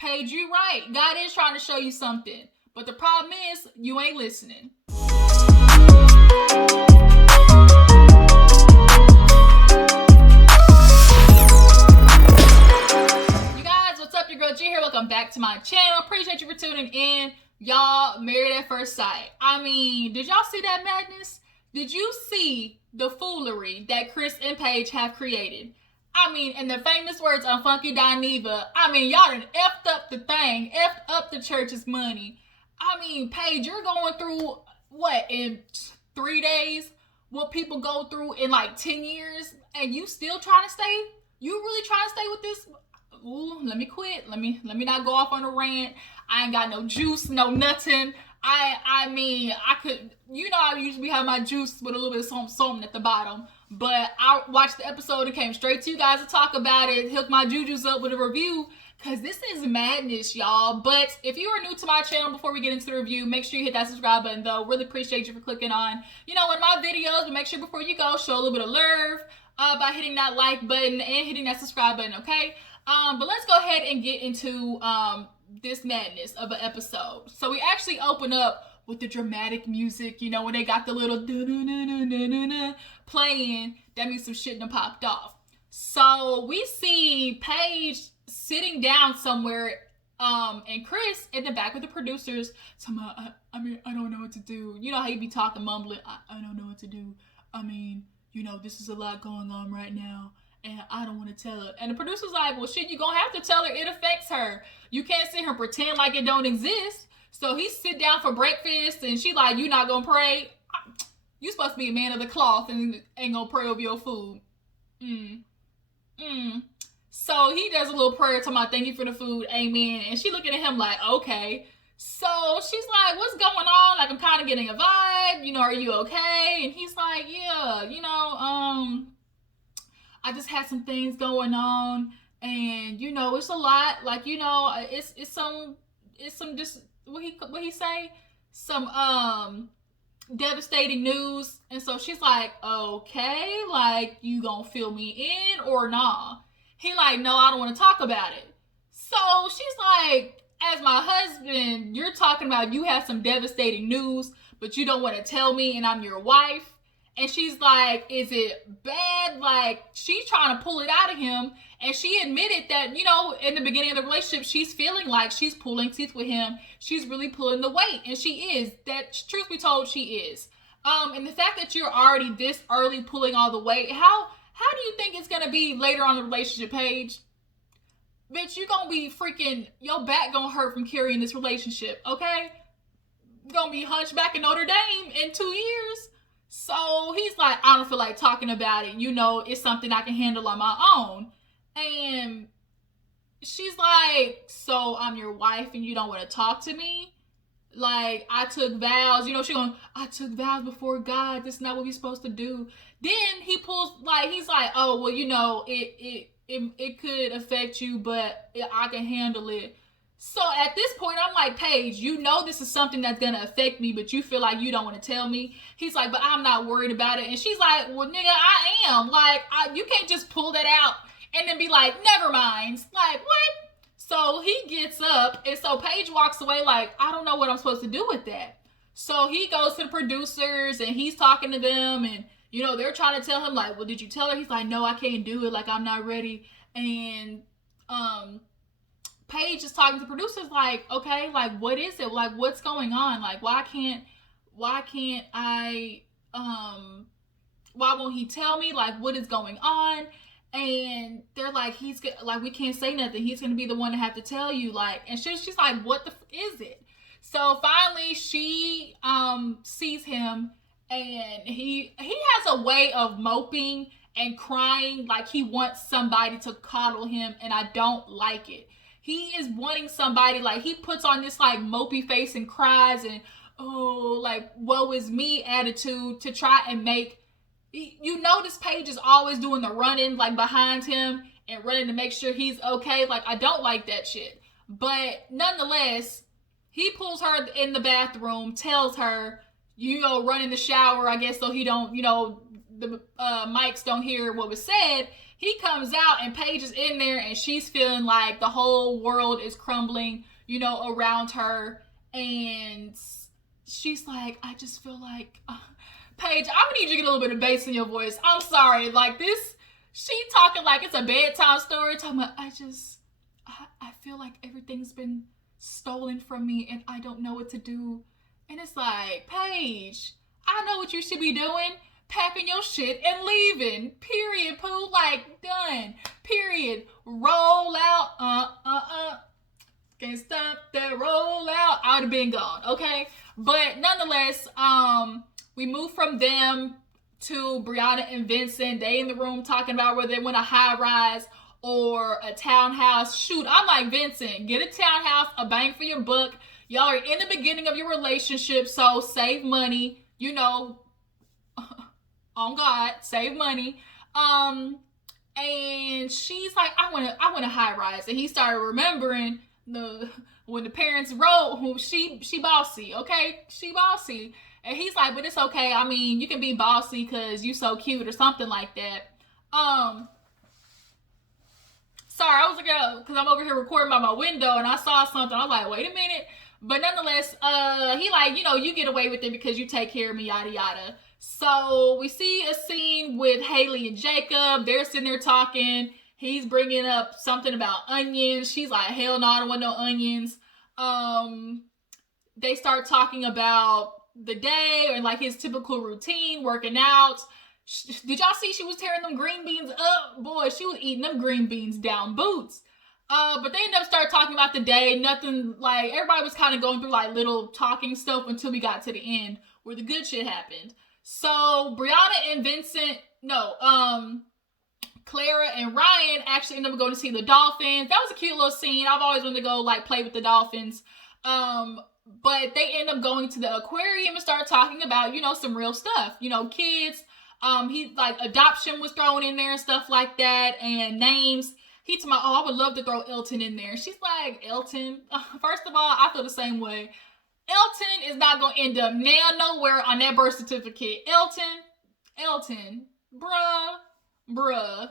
Paige, you right. God is trying to show you something. But the problem is, you ain't listening. You guys, what's up? Your girl G here. Welcome back to my channel. Appreciate you for tuning in. Y'all, Married at First Sight. I mean, did y'all see that madness? Did you see the foolery that Chris and Paige have created? I mean, in the famous words of Funky Dineva, I mean, y'all done effed up the thing, effed up the church's money. I mean, Paige, you're going through, what, in 3 days? What people go through in like 10 years? And you still trying to stay? You really trying to stay with this? Ooh, let me quit. Let me not go off on a rant. I ain't got no juice, no nothing. I mean, I could, I usually have my juice with a little bit of something at the bottom. But I watched the episode and came straight to you guys to talk about it, hook my jujus up with a review, because this is madness, y'all. But if you are new to my channel, before we get into the review, make sure you hit that subscribe button, though. Really appreciate you for clicking on, one of my videos. But make sure before you go, show a little bit of love by hitting that like button and hitting that subscribe button, okay? But let's go ahead and get into this madness of an episode. So we actually open up with the dramatic music, when they got the little playing, that means some shit done popped off. So we see Paige sitting down somewhere, and Chris in the back with the producers. I don't know what to do. You know how you be talking, mumbling, I don't know what to do. I mean, this is a lot going on right now, and I don't want to tell her. And the producer's like, well, shit, you gonna have to tell her. It affects her. You can't sit here and pretend like it don't exist. So he sit down for breakfast, and she like, you not gonna pray? You supposed to be a man of the cloth and ain't gonna pray over your food. So he does a little prayer to my thank you for the food, amen. And she looking at him like, okay. So she's like, what's going on? Like, I'm kind of getting a vibe. Are you okay? And he's like, yeah, I just had some things going on, and it's a lot. Like, it's some just what he say? Some devastating news. And so she's like, okay, like, you gonna fill me in or nah? He like, no, I don't want to talk about it. So she's like, as my husband, you're talking about you have some devastating news, but you don't want to tell me, and I'm your wife. And she's like, is it bad? Like, she's trying to pull it out of him. And she admitted that, in the beginning of the relationship, she's feeling like she's pulling teeth with him. She's really pulling the weight. And she is. That, truth be told, she is. And the fact that you're already this early pulling all the weight, how do you think it's going to be later on in the relationship, Paige? Bitch, you're going to be freaking, your back going to hurt from carrying this relationship, okay? You're going to be hunchback in Notre Dame in 2 years. So he's like, I don't feel like talking about it. It's something I can handle on my own. And she's like, so I'm your wife and you don't want to talk to me? Like, I took vows. She going, I took vows before God. That's not what we're supposed to do. Then he pulls, like, he's like, oh, well, it could affect you, but I can handle it. So at this point, I'm like, Paige, this is something that's going to affect me, but you feel like you don't want to tell me. He's like, but I'm not worried about it. And she's like, well, nigga, I am. Like, you can't just pull that out and then be like, never mind. Like, what? So he gets up, and so Paige walks away like, I don't know what I'm supposed to do with that. So he goes to the producers, and he's talking to them, and, they're trying to tell him, like, well, did you tell her? He's like, no, I can't do it. Like, I'm not ready. And, Paige is talking to producers like, okay, like, what is it? Like, what's going on? Like, why won't he tell me? Like, what is going on? And they're like, we can't say nothing. He's going to be the one to have to tell you. Like, and she's like, what the is it? So finally she, sees him, and he has a way of moping and crying like he wants somebody to coddle him, and I don't like it. He is wanting somebody, like, he puts on this, like, mopey face and cries and, oh, like, woe is me attitude to try and make, this Paige is always doing the running, like, behind him and running to make sure he's okay. Like, I don't like that shit. But nonetheless, he pulls her in the bathroom, tells her, run in the shower, I guess, so he don't, the mics don't hear what was said. He comes out and Paige is in there and she's feeling like the whole world is crumbling, around her. And she's like, I just feel like, Paige, I'm gonna need you to get a little bit of bass in your voice. I'm sorry. Like this, she talking like it's a bedtime story. Talking about, I feel like everything's been stolen from me and I don't know what to do. And it's like, Paige, I know what you should be doing. Packing your shit and leaving. Period, poo. Like, done. Period. Roll out. Can't stop that roll out. I would have been gone, okay? But nonetheless, we move from them to Brianna and Vincent. They in the room talking about whether they want a high rise or a townhouse. Shoot, I'm like, Vincent, get a townhouse, a bang for your buck. Y'all are in the beginning of your relationship, so save money, on God, save money. And she's like, I want a high rise. And he started remembering when the parents wrote who she bossy, okay? She bossy. And he's like, but it's okay. I mean, you can be bossy because you so cute or something like that. Sorry, I was like, because I'm over here recording by my window and I saw something. I was like, wait a minute. But nonetheless, he like, you get away with it because you take care of me, yada, yada. So we see a scene with Haley and Jacob. They're sitting there talking. He's bringing up something about onions. She's like, hell no, I don't want no onions. They start talking about the day or like his typical routine, working out. Did y'all see she was tearing them green beans up? Boy, she was eating them green beans down boots. But they ended up start talking about the day. Nothing, like, everybody was kind of going through like little talking stuff until we got to the end where the good shit happened. So Brianna and Clara and Ryan actually ended up going to see the dolphins. That was a cute little scene. I've always wanted to go like play with the dolphins. But they end up going to the aquarium and start talking about, some real stuff. Kids. He like adoption was thrown in there and stuff like that, and names. He told me, I would love to throw Elton in there. She's like, Elton? First of all, I feel the same way. Elton is not going to end up nowhere on that birth certificate. Elton, bruh.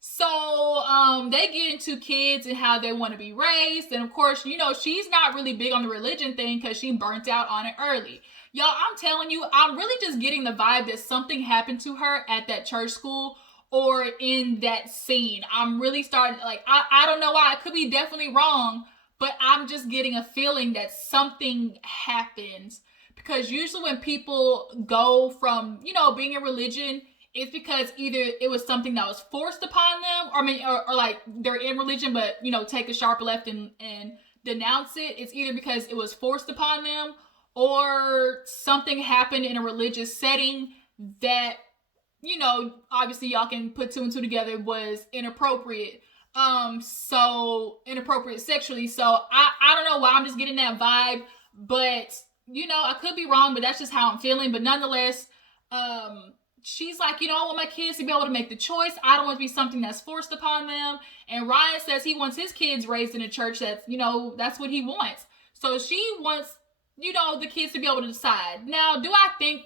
So, they get into kids and how they want to be raised. And of course, she's not really big on the religion thing because she burnt out on it early. Y'all, I'm telling you, I'm really just getting the vibe that something happened to her at that church school or in that scene. I'm really starting, like, I don't know why. I could be definitely wrong, but I'm just getting a feeling that something happens. Because usually when people go from, being in religion, it's because either it was something that was forced upon them, or like they're in religion, but, take a sharp left and denounce it. It's either because it was forced upon them or something happened in a religious setting that, obviously y'all can put two and two together, was inappropriate. So inappropriate sexually. So I don't know why I'm just getting that vibe, but I could be wrong, but that's just how I'm feeling. But nonetheless, she's like, I want my kids to be able to make the choice. I don't want to be something that's forced upon them. And Ryan says he wants his kids raised in a church that's, that's what he wants. So she wants, the kids to be able to decide. Now, do I think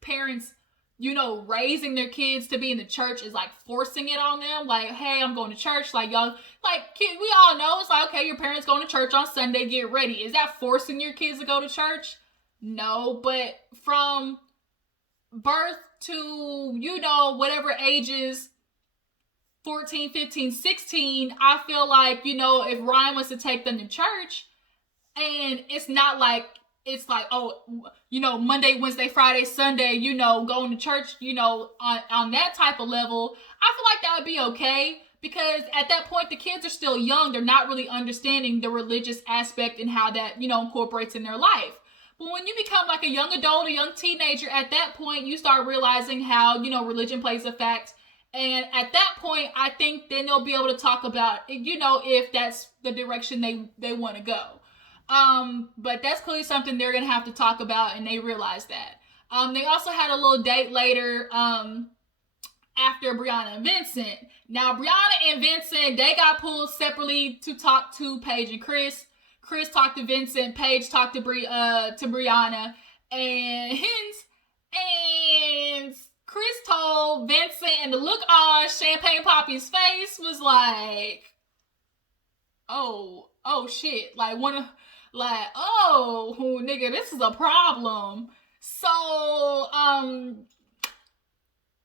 parents, raising their kids to be in the church is like forcing it on them? Like, hey, I'm going to church. Like, y'all, like, kid, we all know it's like, okay, your parents going to church on Sunday, get ready. Is that forcing your kids to go to church? No, but from birth to, whatever ages, 14, 15, 16, I feel like, if Ryan wants to take them to church, and it's not like, it's like, oh, Monday, Wednesday, Friday, Sunday, going to church, on that type of level, I feel like that would be okay. Because at that point, the kids are still young. They're not really understanding the religious aspect and how that, incorporates in their life. But when you become like a young adult, a young teenager, at that point, you start realizing how, religion plays a fact. And at that point, I think then they'll be able to talk about, if that's the direction they want to go. But that's clearly something they're going to have to talk about, and they realize that. They also had a little date later, after Brianna and Vincent. Now, Brianna and Vincent, they got pulled separately to talk to Paige and Chris. Chris talked to Vincent, Paige talked to Brianna, and Chris told Vincent, and the look on Champagne Poppy's face was like, oh shit, like oh nigga, this is a problem. So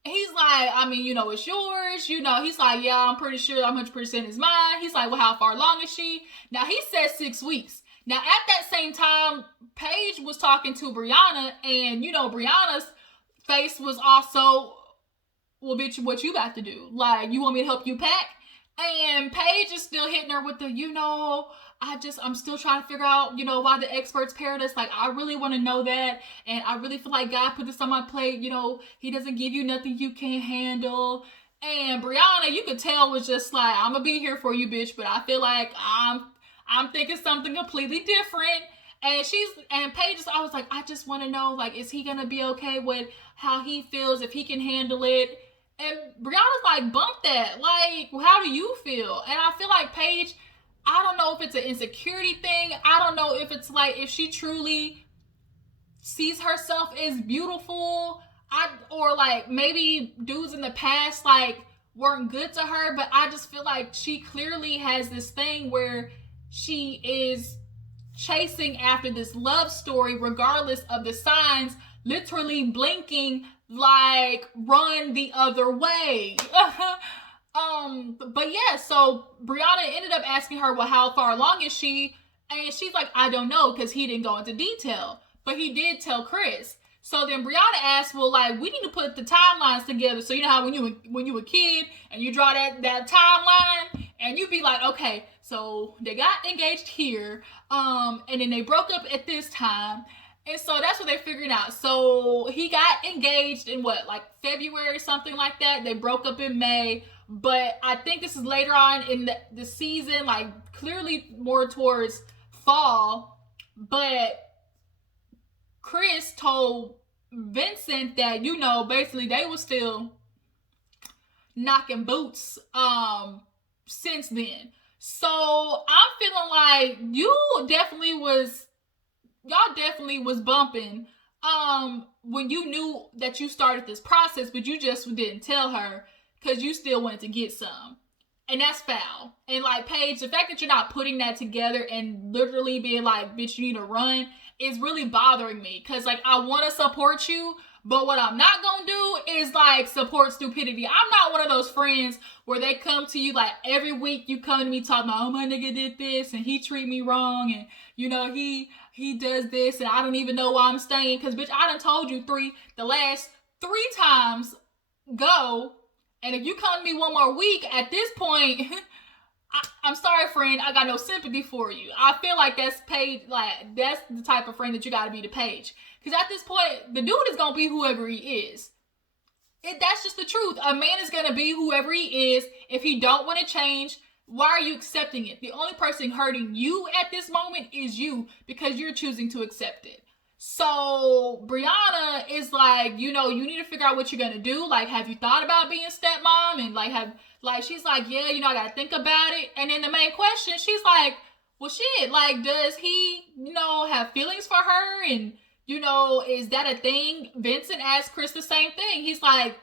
he's like, I mean, it's yours. He's like, yeah, I'm pretty sure 100% is mine. He's like, well, how far along is she? Now, he said 6 weeks. Now, at that same time, Paige was talking to Brianna, and, Brianna's face was also, well, bitch, what you about to do? Like, you want me to help you pack? And Paige is still hitting her with the, I'm still trying to figure out, why the experts paired us. Like, I really want to know that. And I really feel like God put this on my plate. He doesn't give you nothing you can't handle. And Brianna, you could tell, was just like, I'm going to be here for you, bitch. But I feel like I'm thinking something completely different. And Paige is always like, I just want to know, like, is he going to be okay with how he feels, if he can handle it? And Brianna's like, bump that. Like, how do you feel? And I feel like Paige, I don't know if it's an insecurity thing. I don't know if it's like, if she truly sees herself as beautiful. Or like maybe dudes in the past like weren't good to her. But I just feel like she clearly has this thing where she is chasing after this love story regardless of the signs, literally blinking like run the other way. But yeah, so Brianna ended up asking her, well, how far along is she? And she's like, I don't know, because he didn't go into detail, but he did tell Chris. So then Brianna asked, well, like, we need to put the timelines together. So you know how when you a kid and you draw that timeline and you be like, okay, so they got engaged here, and then they broke up at this time. And so that's what they're figuring out. So he got engaged in what, like February, something like that. They broke up in May. But I think this is later on in the season, like clearly more towards fall. But Chris told Vincent that, basically they were still knocking boots since then. So I'm feeling like y'all definitely was bumping when you knew that you started this process, but you just didn't tell her because you still wanted to get some. And that's foul. And like, Paige, the fact that you're not putting that together and literally being like, bitch, you need to run, is really bothering me. Because like, I want to support you, but what I'm not going to do is like support stupidity. I'm not one of those friends where they come to you like every week you come to me talking about, oh, my nigga did this and he treated me wrong and he does this and I don't even know why I'm staying. Because bitch, I done told you the last 3 times go. And if you come to me one more week, at this point, I'm sorry, friend, I got no sympathy for you. I feel like that's the type of friend that you got to be to Paige. Because at this point, the dude is going to be whoever he is. That's just the truth. A man is going to be whoever he is. If he don't want to change, why are you accepting it? The only person hurting you at this moment is you, because you're choosing to accept it. So Brianna is like, you need to figure out what you're gonna do. Like, have you thought about being stepmom? And she's like, yeah, I gotta think about it. And then the main question, she's like, well, shit, like, does he, have feelings for her? And, is that a thing? Vincent asked Chris the same thing. He's like,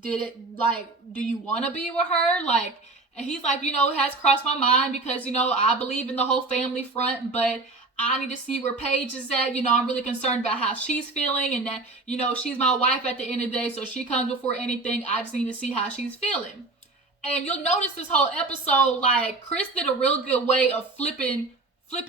do you want to be with her? Like, and he's like, it has crossed my mind because, I believe in the whole family front, but I need to see where Paige is at. I'm really concerned about how she's feeling and that, she's my wife at the end of the day. So she comes before anything. I just need to see how she's feeling. And you'll notice this whole episode, like, Chris did a real good way of flipping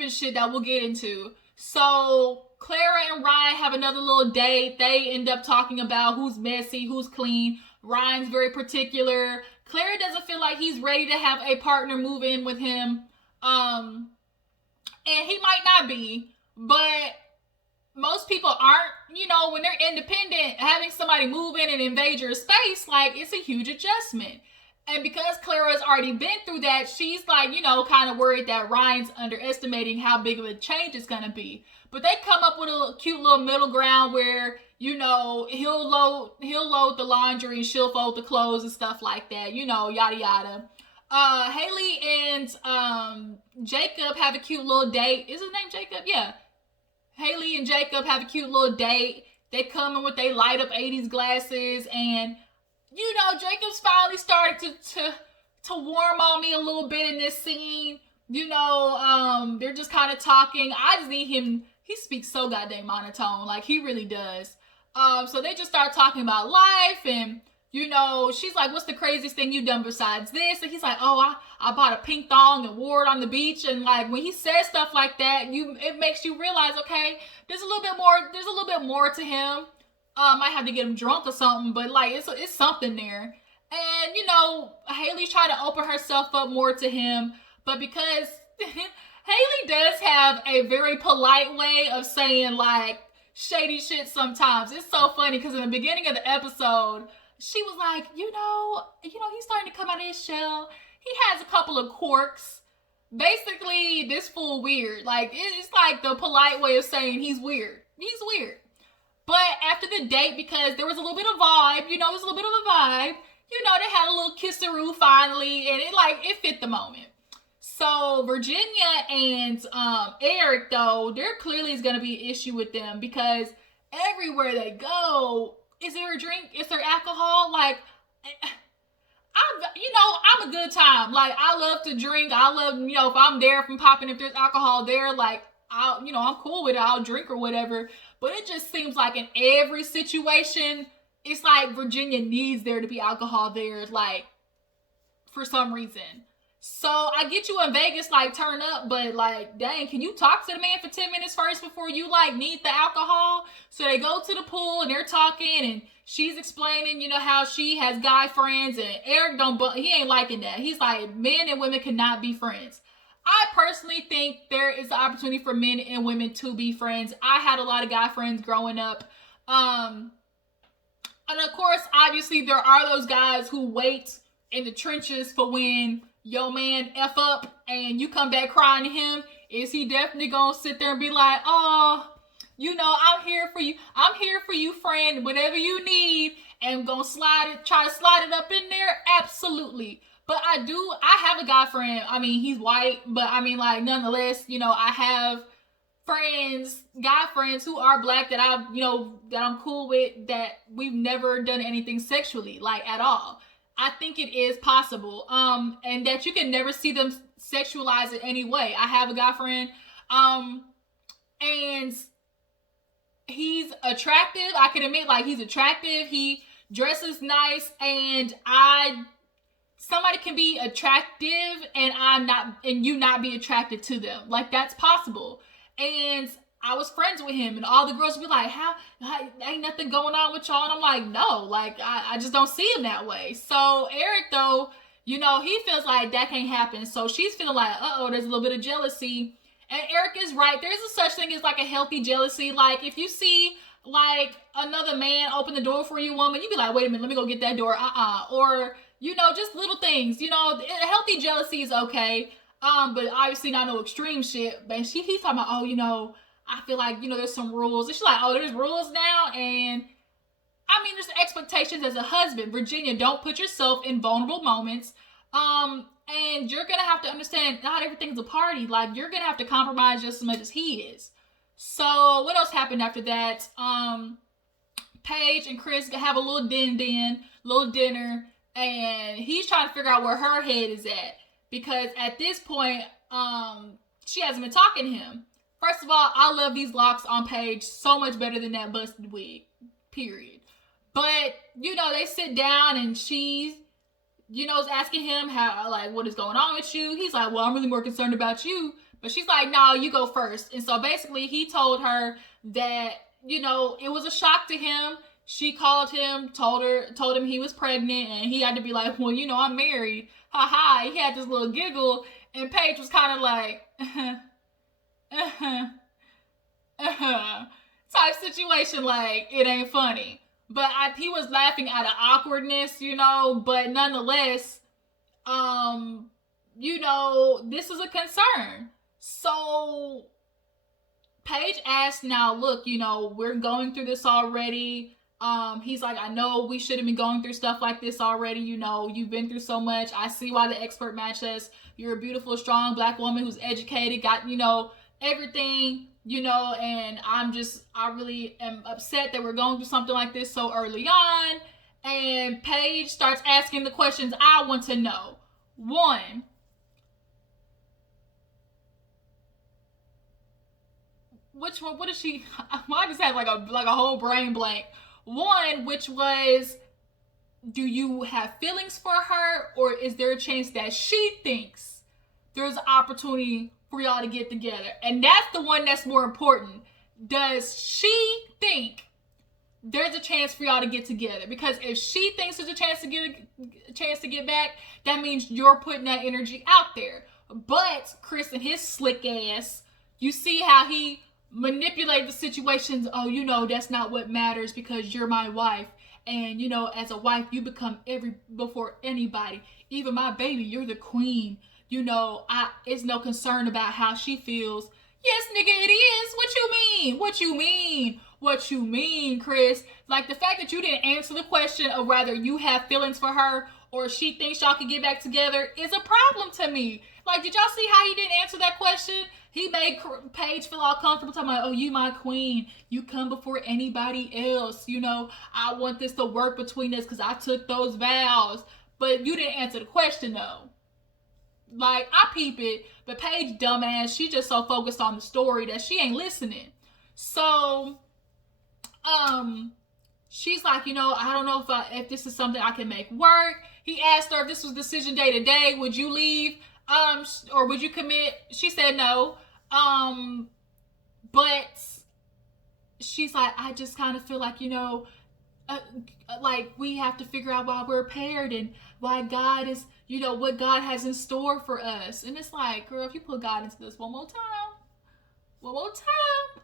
shit that we'll get into. So Clara and Ryan have another little date. They end up talking about who's messy, who's clean. Ryan's very particular. Clara doesn't feel like he's ready to have a partner move in with him. And he might not be, but most people aren't, when they're independent, having somebody move in and invade your space, like, it's a huge adjustment. And because Clara's already been through that, she's like, kind of worried that Ryan's underestimating how big of a change it's going to be. But they come up with a cute little middle ground where, he'll load the laundry and she'll fold the clothes and stuff like that, yada yada. Haley and Jacob have a cute little date. Is his name Jacob? Yeah. Haley and Jacob have a cute little date. they come in with they light up 80s glasses, and you know, Jacob's finally started to warm on me a little bit in this scene. You know, they're just kind of talking. I just need him. He speaks so goddamn monotone, like he really does. So they just start talking about life, and you know, she's like, "What's the craziest thing you've done besides this?" And he's like, "Oh, I bought a pink thong and wore it on the beach." And like when he says stuff like that, it makes you realize, okay, there's a little bit more. There's a little bit more to him. Might have to get him drunk or something, but like it's something there. And you know, Haley's trying to open herself up more to him, but because Haley does have a very polite way of saying like shady shit sometimes. It's so funny because in the beginning of the episode, she was like, you know, he's starting to come out of his shell. He has a couple of quirks. Basically, this fool weird. Like, it's like the polite way of saying he's weird. He's weird. But after the date, because there was a little bit of vibe, you know, there's a little bit of a vibe, you know, they had a little kisseroo finally, and it fit the moment. So Virginia and Eric, though, there clearly is going to be an issue with them because everywhere they go, is there a drink? Is there alcohol? Like, I'm a good time. Like, I love to drink. I love, you know, if I'm there, if I'm popping, if there's alcohol there, like, I'm cool with it. I'll drink or whatever. But it just seems like in every situation, it's like Virginia needs there to be alcohol there, like, for some reason. So I get you in Vegas, like, turn up, but like, dang, can you talk to the man for 10 minutes first before you like need the alcohol? So they go to the pool and they're talking and she's explaining, you know, how she has guy friends, and Eric he ain't liking that. He's like, men and women cannot be friends. I personally think there is an opportunity for men and women to be friends. I had a lot of guy friends growing up. And of course, obviously there are those guys who wait in the trenches for when your man F up and you come back crying to him. Is he definitely gonna sit there and be like, oh, you know, I'm here for you. I'm here for you, friend. Whatever you need, and gonna try to slide it up in there? Absolutely. But I have a guy friend. I mean, he's white, but I mean, like, nonetheless, you know, I have guy friends who are black that that I'm cool with, that we've never done anything sexually, like, at all. I think it is possible. And that you can never see them sexualize it anyway. I have a guy friend, and he's attractive. I can admit, like, he's attractive. He dresses nice, and somebody can be attractive and you not be attracted to them. Like, that's possible. And I was friends with him, and all the girls would be like, how ain't nothing going on with y'all? And I'm like, no, like, I just don't see him that way. So Eric, though, you know, he feels like that can't happen. So she's feeling like, there's a little bit of jealousy. And Eric is right. There's a such thing as like a healthy jealousy. Like, if you see like another man open the door for you, woman, you be like, wait a minute, let me go get that door. Or, you know, just little things. You know, healthy jealousy is okay. But obviously not no extreme shit. But he's talking about, oh, you know, I feel like, you know, there's some rules. And she's like, oh, there's rules now? And I mean, there's expectations as a husband. Virginia, don't put yourself in vulnerable moments. And you're going to have to understand not everything's a party. Like, you're going to have to compromise just as much as he is. So what else happened after that? Paige and Chris have a little dinner. And he's trying to figure out where her head is at. Because at this point, she hasn't been talking to him. First of all, I love these locks on Paige so much better than that busted wig, period. But, you know, they sit down and she's, you know, is asking him how, like, what is going on with you? He's like, well, I'm really more concerned about you. But she's like, no, you go first. And so basically he told her that, you know, it was a shock to him. She called him, told him he was pregnant, and he had to be like, well, you know, I'm married. Ha ha. He had this little giggle, and Paige was kind of like, type situation, like, it ain't funny. But he was laughing out of awkwardness, you know, but nonetheless, you know, this is a concern. So Paige asked, now, look, you know, we're going through this already. He's like, I know we shouldn't be going through stuff like this already. You know, you've been through so much. I see why the expert matched us. You're a beautiful, strong black woman who's educated, got, you know, everything. and I really am upset that we're going through something like this so early on. And Paige starts asking the questions I want to know. One, which one? What is she? I just had like a whole brain blank. One, which was, do you have feelings for her, or is there a chance that she thinks there's an opportunity for y'all to get together? And that's the one that's more important. Does she think there's a chance for y'all to get together? Because if she thinks there's a chance to get back, that means you're putting that energy out there. But Chris and his slick ass, you see how he manipulated the situations. Oh, that's not what matters because you're my wife. And as a wife, you become before anybody, even my baby. You're the queen. It's no concern about how she feels. Yes, nigga, it is. What you mean? What you mean? What you mean, Chris? Like, the fact that you didn't answer the question of whether you have feelings for her or she thinks y'all can get back together is a problem to me. Like, did y'all see how he didn't answer that question? He made Paige feel all comfortable talking about, oh, you my queen. You come before anybody else. I want this to work between us because I took those vows. But you didn't answer the question, though. Like, I peep it, but Paige, dumbass, she just so focused on the story that she ain't listening. So, she's like, I don't know if this is something I can make work. He asked her if this was decision day to day, would you leave, or would you commit? She said no. But she's like, I just kind of feel like, like we have to figure out why we're paired and why God is, what God has in store for us. And it's like, girl, if you put God into this one more time,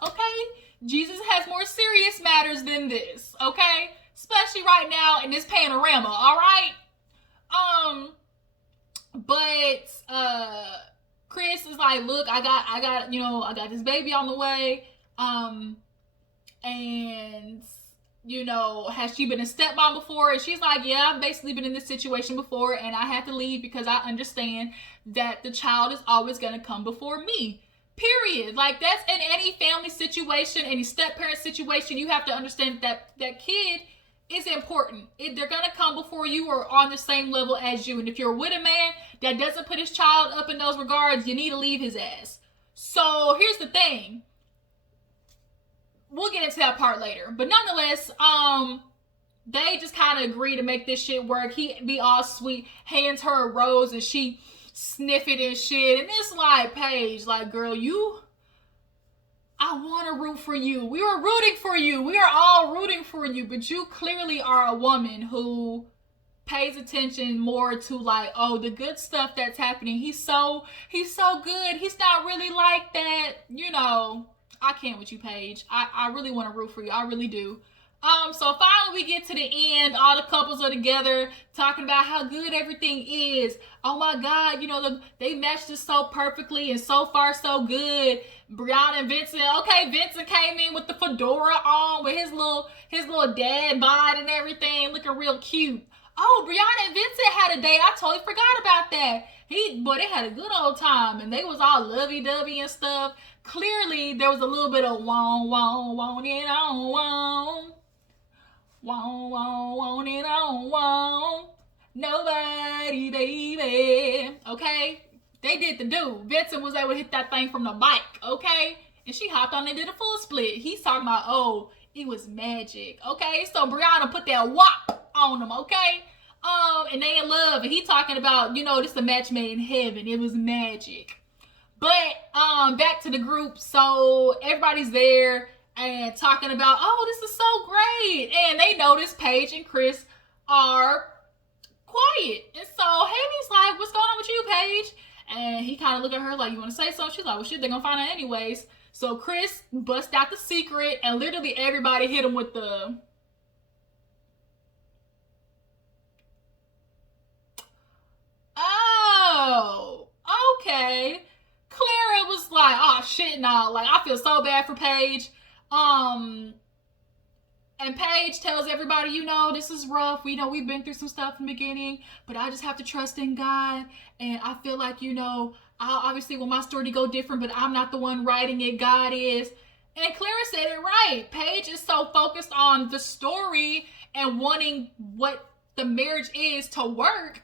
okay? Jesus has more serious matters than this, okay? Especially right now in this panorama, all right? But Chris is like, look, I got this baby on the way. And has she been a stepmom before? And she's like, yeah, I've basically been in this situation before, and I had to leave because I understand that the child is always going to come before me. Period. Like, that's in any family situation, any step-parent situation. You have to understand that kid is important. They're going to come before you or on the same level as you. And if you're with a man that doesn't put his child up in those regards, you need to leave his ass. So here's the thing. We'll get into that part later. But nonetheless, they just kind of agree to make this shit work. He be all sweet, hands her a rose, and she sniff it and shit. And it's like, Paige, like, girl, I want to root for you. We were rooting for you. We are all rooting for you. But you clearly are a woman who pays attention more to, like, oh, the good stuff that's happening. He's so good. He's not really like that. I can't with you, Paige. I really want to root for you. I really do. So finally we get to the end. All the couples are together talking about how good everything is. Oh my God, they matched this so perfectly and so far so good. Brianna and Vincent. Okay, Vincent came in with the fedora on with his little dad bod and everything, looking real cute. Oh, Brianna and Vincent had a date. I totally forgot about that. They had a good old time and they was all lovey-dovey and stuff. Clearly, there was a little bit of want it on. Want it on. Nobody, baby. Okay? They did the do. Vincent was able to hit that thing from the bike. Okay? And she hopped on and did a full split. He's talking about, oh, it was magic. Okay? So Brianna put that wop on him. Okay? And they in love. And he talking about, this is a match made in heaven. It was magic. But back to the group. So everybody's there and talking about, oh, this is so great. And they notice Paige and Chris are quiet. And so Haley's like, what's going on with you, Paige? And he kind of look at her like, you want to say something? She's like, well, shit, they're going to find out anyways. So Chris bust out the secret and literally everybody hit him with the... Oh, okay. Clara was like, oh shit, no, like I feel so bad for Paige. And Paige tells everybody, this is rough. We've been through some stuff in the beginning, but I just have to trust in God. And I feel like, I obviously want my story to go different, but I'm not the one writing it. God is. And Clara said it right. Paige is so focused on the story and wanting what the marriage is to work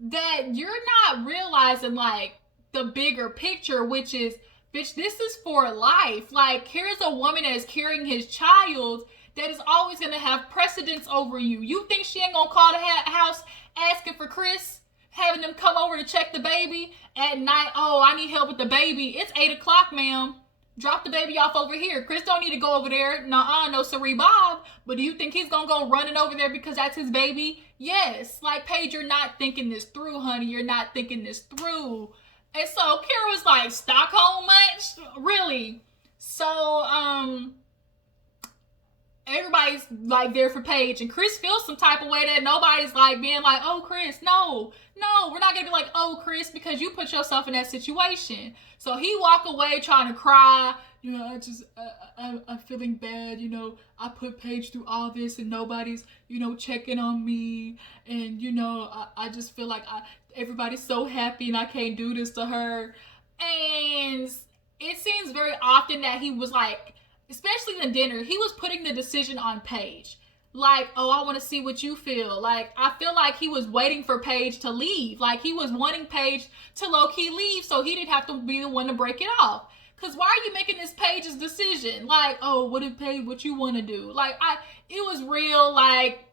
that you're not realizing like the bigger picture, which is, bitch, this is for life. Like, here's a woman that is carrying his child that is always gonna have precedence over you. You think she ain't gonna call the house asking for Chris, having them come over to check the baby at night? Oh, I need help with the baby. It's 8 o'clock, ma'am. Drop the baby off over here. Chris don't need to go over there. Nuh-uh, no siree, Bob. But do you think he's gonna go running over there because that's his baby? Yes. Like, Paige, you're not thinking this through, honey. You're not thinking this through. And so Kara was like, Stockholm much? Really? So, everybody's like there for Paige, and Chris feels some type of way that nobody's like being like, oh, Chris, no, we're not gonna be like, oh, Chris, because you put yourself in that situation. So he walk away trying to cry. You know, I'm feeling bad. You know, I put Paige through all this and nobody's, you know, checking on me. And, you know, I just feel like everybody's so happy and I can't do this to her. And it seems very often that he was like, especially in dinner, he was putting the decision on Paige. Like, oh, I want to see what you feel. Like, I feel like he was waiting for Paige to leave. Like, he was wanting Paige to low-key leave so he didn't have to be the one to break it off. Because why are you making this Paige's decision? Like, oh, what if Paige, what you want to do? Like, it was real, like,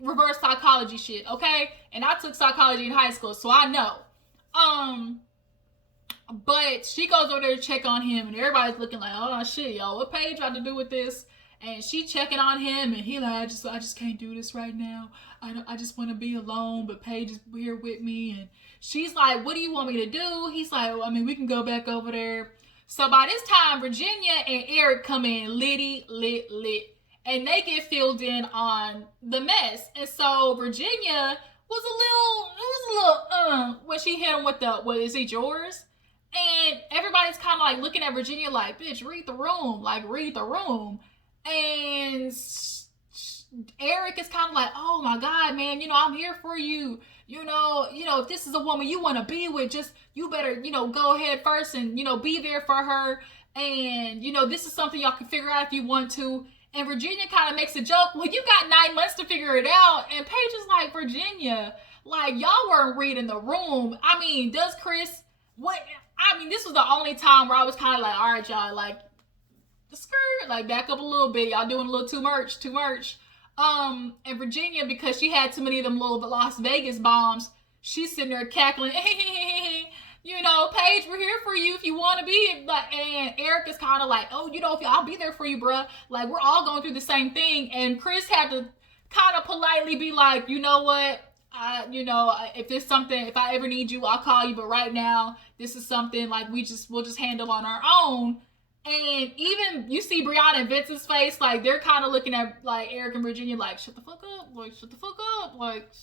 reverse psychology shit, okay? And I took psychology in high school, so I know. But she goes over there to check on him, and everybody's looking like, oh, shit, y'all, what Paige got to do with this? And she checking on him, and he like, I just can't do this right now. I just want to be alone, but Paige is here with me. And she's like, what do you want me to do? He's like, well, I mean, we can go back over there. So by this time, Virginia and Eric come in lit. And they get filled in on the mess. And so Virginia was a little, when she hit him with the, what, is it yours? And everybody's kind of like looking at Virginia like, bitch, read the room. And Eric is kind of like, oh my God, man, you know, I'm here for you. You know, if this is a woman you want to be with, just, you better, you know, go ahead first and, you know, be there for her. And, you know, this is something y'all can figure out if you want to. And Virginia kind of makes a joke, well, you got 9 months to figure it out. And Paige is like, Virginia, like, y'all weren't reading the room. I mean, does Chris, what, I mean, this was the only time where I was kind of like, all right, y'all, like, skirt, like, back up a little bit. Y'all doing a little too much. And Virginia, because she had too many of them little Las Vegas bombs, she's sitting there cackling, you know, Paige, we're here for you if you want to be. And Eric is kind of like, oh, you know, I'll be there for you, bruh. Like, we're all going through the same thing. And Chris had to kind of politely be like, you know what? If there's something, if I ever need you, I'll call you. But right now, this is something like we'll just handle on our own. And even you see Brianna and Vince's face, like they're kind of looking at like Eric and Virginia, like shut the fuck up, like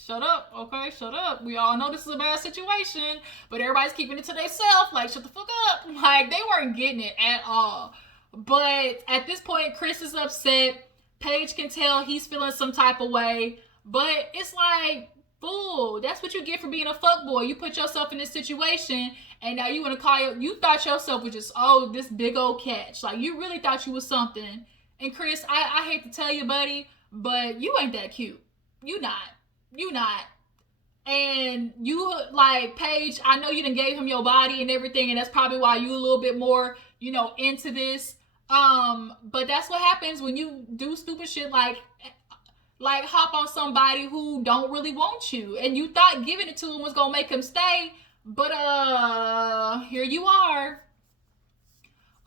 shut up, okay, shut up. We all know this is a bad situation, but everybody's keeping it to themselves, like shut the fuck up. Like they weren't getting it at all. But at this point, Chris is upset. Paige can tell he's feeling some type of way, but it's like, fool, that's what you get for being a fuckboy. You put yourself in this situation, and now you want to call you thought yourself was just, oh, this big old catch. Like, you really thought you was something. And Chris, I hate to tell you, buddy, but you ain't that cute. You not. And you, like, Paige, I know you done gave him your body and everything, and that's probably why you a little bit more, you know, into this. But that's what happens when you do stupid shit like hop on somebody who don't really want you, and you thought giving it to him was gonna make him stay, but here you are,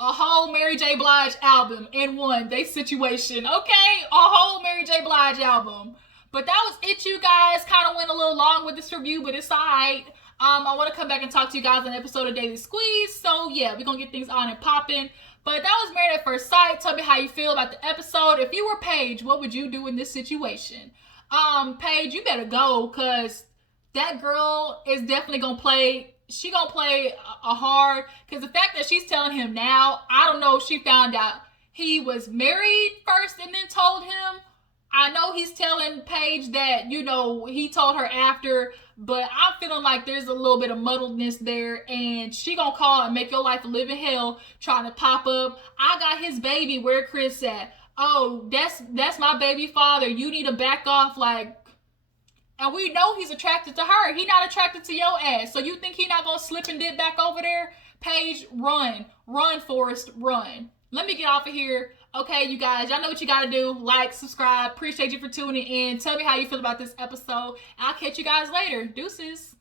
a whole Mary J. Blige album in one day situation, okay, a whole Mary J. Blige album. But that was it, you guys. Kind of went a little long with this review, but it's alright. I want to come back and talk to you guys on an episode of Daily Squeeze, so yeah, we're gonna get things on and popping. But that was Married at First Sight. Tell me how you feel about the episode. If you were Paige, what would you do in this situation? Paige, you better go, because that girl is definitely going to play. She going to play a hard, because the fact that she's telling him now, I don't know if she found out he was married first and then told him, I know he's telling Paige that, you know, he told her after, but I'm feeling like there's a little bit of muddledness there, and she gonna call and make your life a living hell trying to pop up. I got his baby. Where Chris at? Oh, that's my baby father. You need to back off. Like, and we know he's attracted to her. He not attracted to your ass. So you think he not gonna slip and dip back over there? Paige, run. Run, Forrest, run. Let me get off of here. Okay, you guys, y'all know what you gotta do. Like, subscribe. Appreciate you for tuning in. Tell me how you feel about this episode. I'll catch you guys later. Deuces.